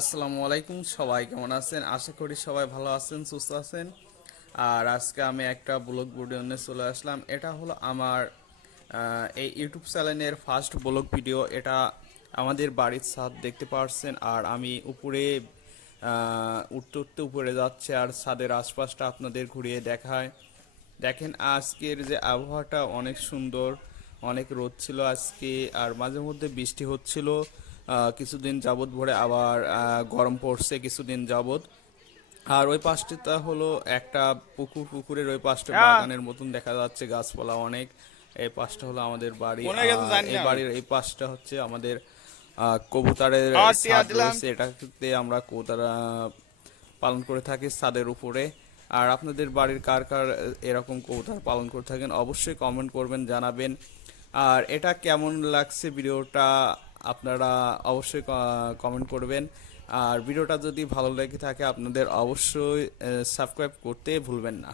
আসসালামু আলাইকুম, সবাই কেমন আছেন? আশা করি সবাই ভালো আছেন, সুস্থ আছেন। আর আজকে আমি একটা ব্লগ ভিডিও নিয়ে চলে আসলাম। এটা হলো আমার এই ইউটিউব চ্যানেলের ফার্স্ট ব্লগ ভিডিও। এটা আমাদের বাড়ির ছাদ দেখতে পাচ্ছেন, আর আমি উপরে উঠতে উঠতে উপরে যাচ্ছে, আর ছাদের আশপাশটা আপনাদের ঘুরিয়ে দেখায়। দেখেন আজকের যে আবহাওয়াটা অনেক সুন্দর, অনেক রোদ ছিল আজকে, আর মাঝে মধ্যে বৃষ্টি হচ্ছিল। কিছুদিন যাবৎ ভরে আবার গরম পড়ছে কিছুদিন যাবৎ। আর ওই পাশটা হলো একটা পুকুরের ওই পাশটা বাগানের মতন দেখা যাচ্ছে, গাছপালা অনেক। এই পাশটা হলো আমাদের বাড়ি, কোনে গেছে জানি এই না আমি। বাড়ির এই পাশটা হচ্ছে আমাদের কবুতরের আমার টিয়া ছাদ দিলাম। রয়েছে। এটাতে আমরা কবুতর পালন করে থাকি ছাদের উপরে। আর আপনাদের বাড়ির কার কার এরকম কবুতর পালন করে থাকেন অবশ্যই কমেন্ট করবেন, জানাবেন। আর এটা কেমন লাগছে ভিডিওটা আপনারা অবশ্যই কমেন্ট করবেন। আর ভিডিওটা যদি ভালো লেগে থাকে আপনাদের অবশ্যই সাবস্ক্রাইব করতে ভুলবেন না।